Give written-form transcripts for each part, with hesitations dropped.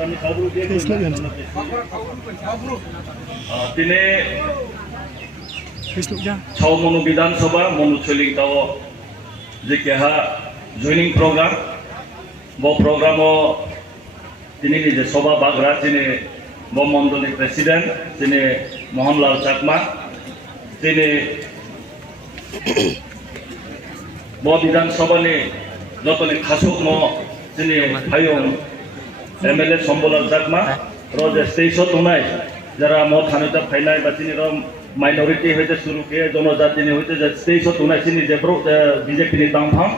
Tine Chau Monu Bidan Sabha Monu Cheling Tao Jikeha joining program Bo programo Tine ni je Sabha Bagra Tine Bo Mondoli President Tine Mohanlal Chakma Tine Bo Bidan Sabha ni Jotoni Khasuk Mo Tine Hayong MLA Sombolal Chakma Roje Station Tunai Jara Mo Thanuta Phainai Batini Rom minority হইতে শুরু করে জনজাতি হইতে যে stage তুনাইছিনি যে BJP নি দামফাম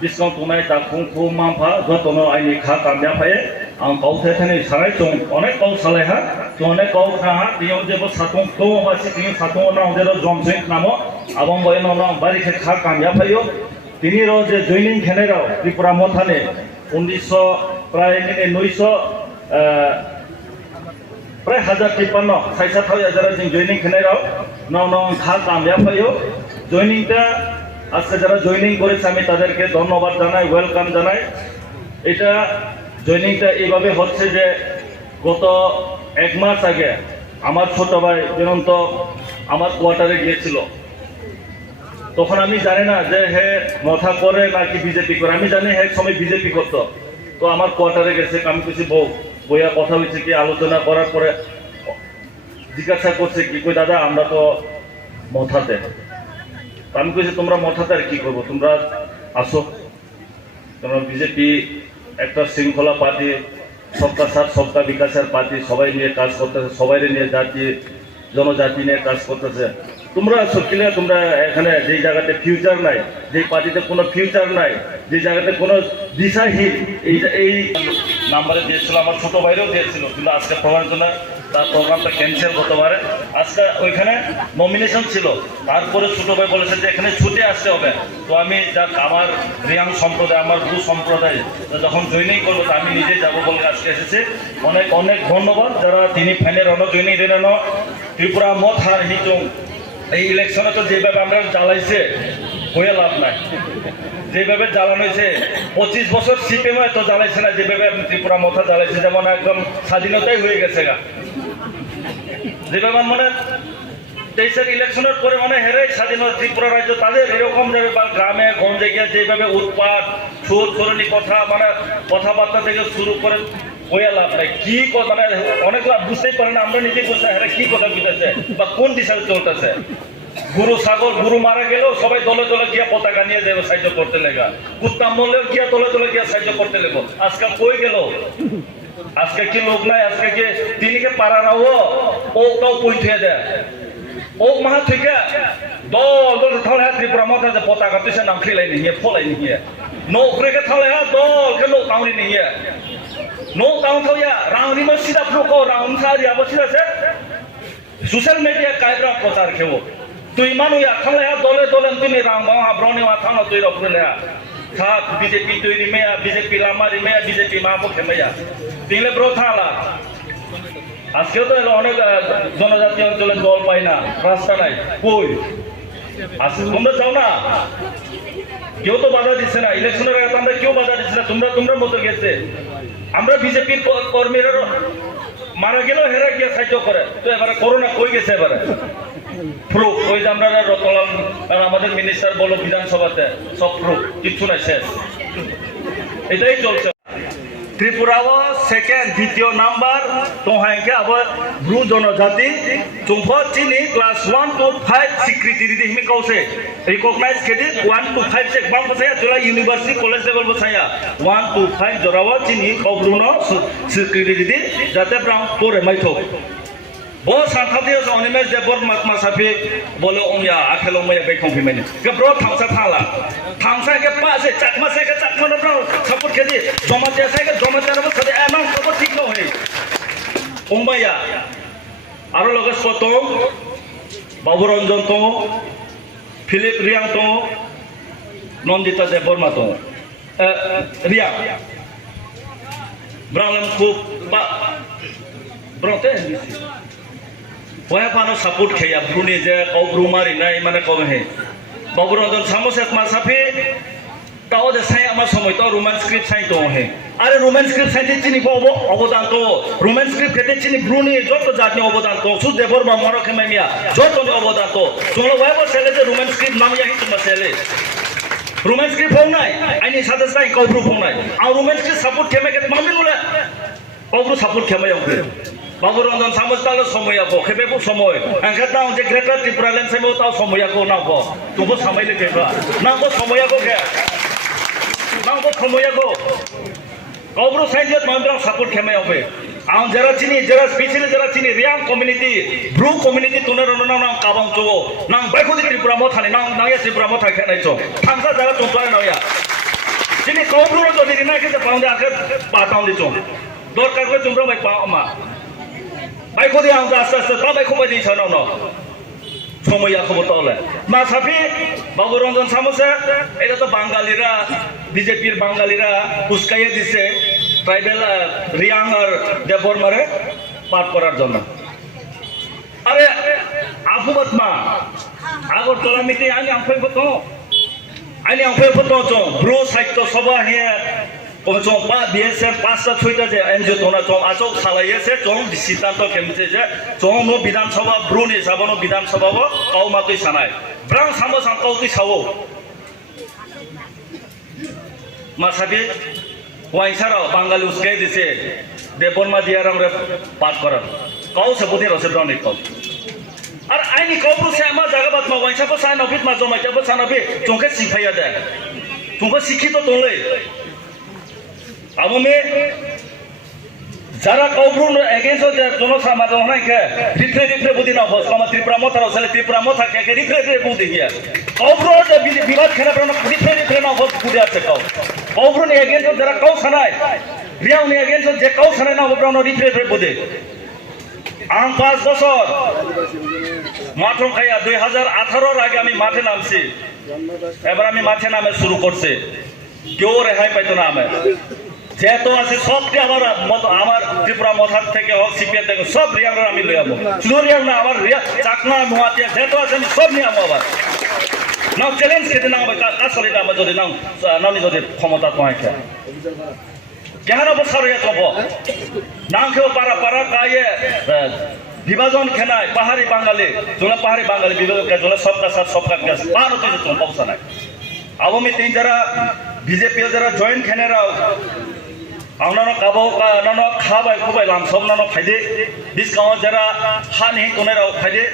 discount তুনাই তা খুংখু মামফা যতন আইনি খা কামিয়া ফায়ে আম কাউথে থানে সারাই চং অনেক কাউ সালাই হা তো অনেক কাউ খা তিয়ং যে সাতং তো বাসি তিয়ং সাতং না ওদের জমসিং নামো আবং বয় না বাড়ি খে খা কামিয়া ফাইও তিনি র যে জয়নিং খেনে রাও ত্রিপুরা মথানে 1900 প্রায় 900 প্রায় 1053 সাইসা থাইয়া যারা জয়নিং খেনে রাও নাও নাও খা কামিয়া ফাইও জয়নিংটা আজকে যারা জয়নিং করেছে আমি তাদেরকে ধন্যবাদ জানাই ওয়েলকাম জানাই এটা জয়নিংটা এইভাবে হচ্ছে যে গত এক মাস আগে আমার ছোট ভাই বিনন্ত আমার কোয়ার্টারে গিয়েছিল তখন আমি জানি না যে হে মথা করে নাকি বিজেপি করে আমি জানি হে সময় বিজেপি করতো তো আমার কোয়ার্টারে গেছে আমি কিছু বইয়া কথা হয়েছে কি আলোচনা করার পরে জিজ্ঞাসা করছে কি কই দাদা আমরা তো মথাতে আমি কইছি তোমরা মথাতে আর কি করবো তোমরা আসো তোমরা বিজেপি একটা শৃঙ্খলা পার্টি সবকা সাথ সবকা বিকাশের পার্টি সবাই নিয়ে কাজ করতেছে সবাই নিয়ে জাতি জনজাতি নিয়ে কাজ করতেছে তোমরা সত্যিলে তোমরা এখানে যে জায়গাতে ফিউচার নাই যে পার্টিতে কোনো ফিউচার নাই যে জায়গাতে কোনো দিশাহীন এই নাম্বারে দিয়েছিল আমার ছোট ভাইরাও দিয়েছিল কিন্তু আজকে প্রোগ্রামের জন্য তার প্রোগ্রামটা ক্যান্সেল করতে পারে আজকে ওইখানে নমিনেশন ছিল তারপরে ছোট ভাই বলেছে যে এখানে ছুটে আসতে হবে তো আমি যাক আমার রিয়াং সম্প্রদায় আমার গুরু সম্প্রদায় যখন জয়নিং করবো তো আমি নিজে যাবো বলে আজকে এসেছে অনেক অনেক ধন্যবাদ যারা তিনি ফ্যানের অন্য জয়নিং দিলেন ত্রিপুরা মত হার হিচুং এই ইলেকশনে তো যেভাবে আমরা জ্বালাইছে হয়ে লাভ নাই যেভাবে জ্বালানো হয়েছে 25 বছর সিপিএম তো জ্বালাইছে না যেভাবে ত্রিপুরা মথা জ্বালাইছে যেমন একদম স্বাধীনতাই হয়ে গেছে গা যেভাবে মানে 23-এর ইলেকশনের পরে মানে হেরাই স্বাধীনতা ত্রিপুরা রাজ্য তাদের এরকম যাবে বা গ্রামে গঞ্জে গিয়ে যেভাবে উৎপাত সুর সরণি কথা মানে কথাবার্তা থেকে শুরু করে হয়ে লাভ নাই কি মানে অনেক লাভ বুঝতেই পারে না আমরা নিজে বুঝতে হেরা কি কথা বুঝতেছে বা কোন দিশায় চলতেছে গুরু ছাগল গুরু মারা গেলেও সবাই দলে দলে গিয়া পতাকা নিয়ে যাবে সাহায্য করতে লেগা কুত্তা মরলেও গিয়া দলে দলে গিয়া সাহায্য করতে লেগো আজকে কই গেল আজকে কি লোক নাই আজকে কি তিনিকে পারা না ও কাউ পৌঁছে দেয় ও মাহা থেকে দল দল থালে ত্রিপুরা মধ্যে যে পতাকা তুই সে নাম খেলাই নিয়ে ফলাই নিয়ে নৌকরিকে থালে দল কে লোক কাউনি নিয়ে নৌ কাউ থাইয়া রাউনি মা সিধা ফ্লোক রাউন সারি আবার সিধা সে সোশ্যাল মিডিয়া কায়রা প্রচার খেব তুই মানুয়া থালে দলে দলে তিনি রাম বাহা ব্রনে মা থানো তুই রফলে সাত বিজেপি তৈরি মেয়া বিজেপি লামারি মেয়া বিজেপি মা পক্ষে মেয়া তিনলে ব্রো থালা আজকেও তো অনেক জনজাতি অঞ্চলে জল পাই না রাস্তা নাই কই আজকে তোমরা চাও না কেউ তো বাধা দিচ্ছে না ইলেকশনের আগে আমরা কেউ বাধা দিচ্ছে না তোমরা মতো গেছে আমরা বিজেপির কর্মীরা মারা গেলেও হেরা গিয়ে সাহায্য করে তো এবারে করোনা কই গেছে এবারে প্রুফ ওই যে আমরা রতলাম আমাদের মিনিস্টার বলো বিধানসভাতে সব প্রুফ কিচ্ছু নাই শেষ এটাই চলছে ত্রিপুরাও সেকেন্ড দ্বিতীয় নাম্বার তোহাইকে আবার ব্রু জনজাতি চুম্ফ চিনি ক্লাস 1 to 5 স্বীকৃতি দিদি হিমি কৌছে রিকগনাইজ কেদি 1 to 5 से बांग बसाया जोला यूनिवर्सिटी कॉलेज लेवल बसाया 1 to 5 जरावा चिनी कब्रुनो स्वीकृति दिदी जाते ब्राउन पोरे माइथो बो सांथादियो जनिमे जेबर मातमा साफि बोलो ओंया आखेलो मया बेखं फिमेने के ब्रो थांसा के पासे चाकमा से के चाकमा ब्रो सपोर्ट केदी जमा जैसे के जमा तरफ सदे एनाउंस सब ठीक न होई ओंबाया आरो लगे सतो बाबुरंजन तो फिलिप रियां तो नंदिता जेबर मातो रिया ब्राउन खूब बा ब्रोते पानो सपोर्ट खेया ब्रुनी जे कौ ब्रुमारी नाई माने कौ हे बाबुरंजन सामोस एक मासाफि তাও যে সাই আমার সময় তো রোমান স্ক্রিপ্ট সাই তো হে আরে রোমান স্ক্রিপ্ট সাইতে চিনি অবদান তো রোমান স্ক্রিপ্ট খেতে চিনি ব্রুনি যত জাতি অবদান তো সুদেবর বা মরকে মাইমিয়া যত অবদান তো তোমরা ওয়াইবো সেলে যে রোমান স্ক্রিপ্ট নাম ইয়াহি তোমরা সেলে রোমান স্ক্রিপ্ট হও নাই আইনি সাথে সাই কবরু হও নাই আর রোমান স্ক্রিপ্ট সাপোর্ট খেমে কে মামিন বলে কবরু সাপোর্ট খেমে ওকে বাবু রঞ্জন সামজতালো সময় আকো খেবেবো সময় আঙ্কা দাও যে গ্রেটার ত্রিপুরা ল্যান্ড সাইবো তাও সময় আকো নাও তুমি সামাইলে কেবা নাও সময় আকো কে নাও সময় আকো কবরু সাইজত মামদ্রাও সাপোর্ট খেমে হবে আম যারা চিনি যারা স্পেশালি যারা চিনি রিয়াং কমিউনিটি ব্রু কমিউনিটি তোনার নাও কাবাং চো নাও বাইখোদি ত্রিপুরা মথানি নাও নাইয়া ত্রিপুরা মথা খেনাইছো থাংসা জায়গা চম্পারে নাইয়া চিনি কবরু যদি নাকি যে পাউন্ডে আকে পাতাও দিছো দরকার করে তোমরা বাই পাও মা বাইখোদি আম আস্তে আস্তে তা বাইখো বাই দিছ নাও সময় খবর তাহলে মা সাফি বাবু রঞ্জন সামসে এটা তো বাঙালিরা বিজেপির বাঙালিরা উস্কাইয়ে দিছে ট্রাইবেল রিয়াং আর দেববর্মারে পাঠ করার জন্য আরে আফুবত মা আগরতলা মিটি আইনি আমফাই ফটো আইনি আমফাই ফটো চং ব্রু সাহিত্য সভা হে চং পা বিএসএফ পাঁচটা ছয়টা যে এনজিও তোনা চং আচক সালাইয়েছে চং সিদ্ধান্ত কেমছে যে চং নো বিধানসভা ব্রু নি সাবনো বিধানসভা কাউ মাতুই সানাই ব্রাং সামো সাম কাউ তুই সাও মা সাবি ওয়াইসারাও বাঙালি উস্কাই দিছে দেববর্মা দিয়ারাং রে পাঠ করার কাউ সে বুদ্ধি রসে ব্রাউনি কাউ আর আইনি কাউ সে আমার জায়গা বাদ মা ওয়াইসাপো সাইন অফিস মা জমাইতাপো সান অফিস চংকে সিফাইয়া দে চংকে শিক্ষিত তোলে আমে যারা কৌব্রুন এগেন্স্ট জনসমাজ হনাইকে রিফ্রে বুদ্ধি না হস আমার ত্রিপুরা মথার হসলে ত্রিপুরা মথা কে রিফ্রে বুদ্ধি গিয়া কৌব্রু বিবাদ খেলা প্রাণ রিফ্রে না হস বুদ্ধি আছে কাউ কৌব্রুন এগেন্স্ট যারা কাউ সানাই রিয়াউনি এগেন্স্ট যে কাউ সানাই না প্রাণ রিফ্রে বুদ্ধি আম 5 বছর মাঠম খাইয়া 2018 আগে আমি মাঠে নামছি এবার আমি মাঠে নামে শুরু করছে কেউ রেহাই পাইতো না আমি যেহেতু আছে সবটি আমার ত্রিপুরা মথার থেকে হোক সিপিএম থেকে সব রিয়াং আমি লই যাবো শুধু রিয়াং না আমার চাকনা নোয়াতিয়া যেহেতু আছে আমি সব নিয়ে যাবো আবার নাও চ্যালেঞ্জ খেতে না হবে আসলে আমার যদি নাও নানি যদি ক্ষমতা তোমায় খেয়ে কেন অবস্থা রয়ে যাব নাম খেয়েও পাড়া গায়ে বিভাজন খেনায় পাহাড়ি বাঙালি যোলা পাহাড়ি বাঙালি বিভাজন যোলা সবকা সাথ সবকা গ্যাস পার হতে যেত অবস্থা নাই আওয়ামী তিন যারা বিজেপি যারা জয়েন্ট খেনেরাও আউনানো কাবাও নানো খাবাই খুবাই লামসব নানো ফাইদে বিসকাও যারা হানি কোনেরাও ফাইদে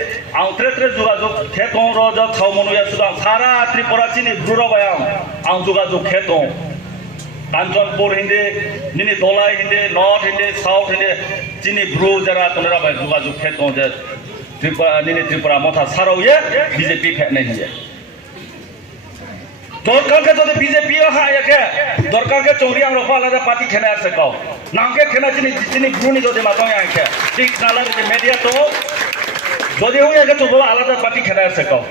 আউ ট্রে যোগাযোগ খেতং রজ খাও মনুয়া সুদাং সারা ত্রিপুরা চিনি ব্রুরবাই আউ যোগাযোগ খেতং কাঞ্চনপুর হিন্দে নিনি দলাই হিন্দে নর্থ হিন্দে সাউথ হিন্দে চিনি ব্রু যারা কোনেরা বাই যোগাযোগ খেতং যে ত্রিপুরা নিনি ত্রিপুরা মথা সারাও ইয়ে বিজেপি ফেনে হিয়ে দরকারকে যদি বিজেপি হাইকে দরকারকে চৌরিয়াং রফা আলাদা পার্টি খেনে আছে কাউ নামকে খেনা চিনি গ্রুনি যদি মাথা আইকে ঠিক নালার যে মিডিয়া তো যদি হুই আগে তো আলাদা পার্টি খেনে আছে কাউ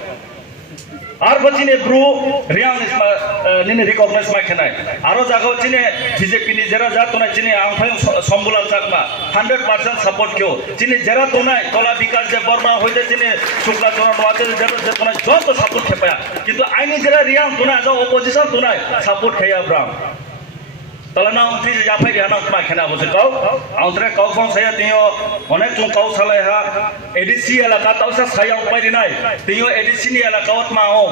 আর বচিনে ব্রু রিয়াং নিনে রিকগনাইজ মা খেনাই আরো জায়গাও চিনে বিজেপি নি যারা যা তোনাই চিনে আংফাই সম্বুলাল চাকমা 100% সাপোর্ট কেউ চিনে যারা তোনাই কলা বিকাশ যে বর্মা হইতে চিনে শুক্লা চরণ ওয়াতে যে তোনাই যত সাপোর্ট খেপায়া কিন্তু আইনি যারা রিয়াং তোনাই যা অপোজিশন তোনাই সাপোর্ট খেয়া ব্রাম তাহলে না উঠি জাফাই রিয়ানা মা খেনা বসে কাউ আউতরে কাউ ফং সায়া তিও অনেক চুং কাউ সালাই হা এডিসি এলাকা তাও সা সায়া উপাই নাই তিও এডিসি নি এলাকাত মা হম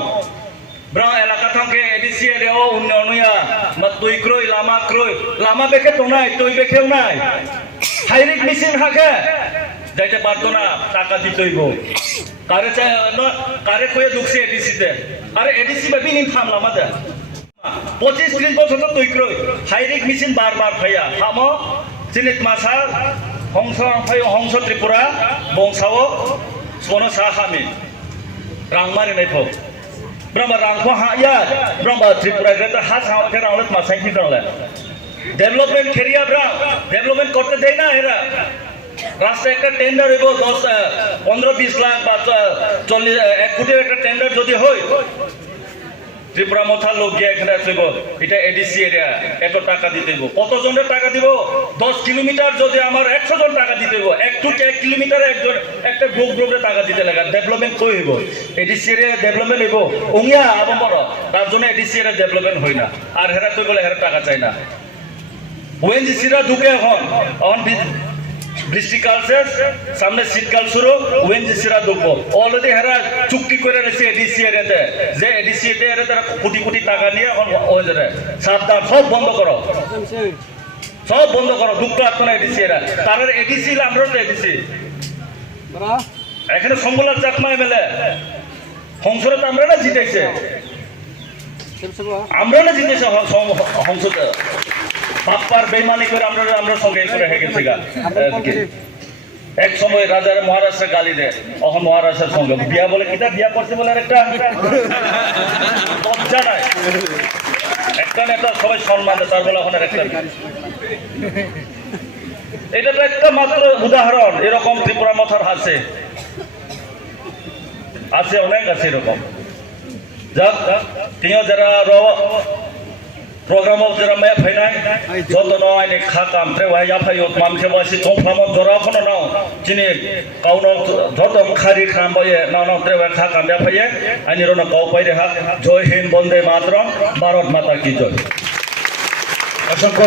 ব্রা এলাকা থামকে এডিসি রেও উন্নয়নয়া মত তুই ক্রই লামা বেকে তো নাই তুই বেকেও নাই হাইরিক মেশিন হাকে যাইতে পারতো না টাকা দিতেইব কারে চাই কারে কয়ে ঢুকছে এডিসি তে আরে এডিসি বা বিনিম খাম লামা দে 25-30 বছর তো তুই ক্রই হাইরিক মেশিন বারবার ফাইয়া হামো চিনিত মাসা হংস ত্রিপুরা বংশাও সোনো সা হামি রাংমারি নাই ফো ব্রহ্ম রাংখো হায়া ব্রহ্ম ত্রিপুরা রে হা সাও কে রাউলত মাসাই কি করলে ডেভেলপমেন্ট খেরিয়া ব্রা ডেভেলপমেন্ট করতে দেই না এরা রাস্তা একটা টেন্ডার হইব 15-20 লাখ বা 1 কোটির একটা টেন্ডার যদি হয় ত্রিপুরা মথা লোক গিয়ে এখানে আসব এটা এডিসি এরিয়া এত টাকা দিতে হইব কতজনের টাকা দিব 10 কিলোমিটার যদি আমার 100 জন টাকা দিতে হইব 1 কিলোমিটারে একজন একটা গ্রুপে টাকা দিতে লাগা ডেভেলপমেন্ট কই হইব এডিসি এরিয়া ডেভেলপমেন্ট হইব উঙ্গিয়া আবম্বর তার জন্য এডিসি এরিয়া ডেভেলপমেন্ট হয় না আর হেরা কই বলে হেরা টাকা চাই না ওএনজিসিরা ঢুকে এখন বৃষ্টিকাল শেষ সামনে শীতকাল শুরু ওএনজিসিরা ঢুকবো অলরেডি হেরা চুক্তি করে রেখেছে এডিসি এরিয়াতে যে এডিসি এরিয়াতে তারা কোটি কোটি টাকা নিয়ে এখন ওই যে সাবধান সব বন্ধ করো ঢুকতে আসতো না এডিসি এরা তার এডিসি আমরা তো এডিসি এখানে সম্বলার চাকমা এমএলএ সংসদে তো আমরা না জিতেছে সংসদে বাপ্পার বেইমানি করে আমরা সঙ্গে করে হয়ে গেছি এক সময় রাজার মহারাষ্ট্রে গালি দেয় এখন মহারাষ্ট্রের সঙ্গে বিয়া বলে কিটা বিয়া করছে বলে একটা লজ্জা নাই একটা নেতা সবাই সম্মান দেয় তার বলে এখন একটা এটা তো একটা মাত্র উদাহরণ এরকম ত্রিপুরা মথার আছে অনেক আছে এরকম যাক তিনিও যারা program jara me phainai joto no ai khakam tre wa ya phayo mam ke wasi tongfamo jora khono no chini kauno joto khari kham boye na tre wa khakam ya phaye ani rono kau paire ha joy hind bonde matram bharat mata ki joy অসংখ্য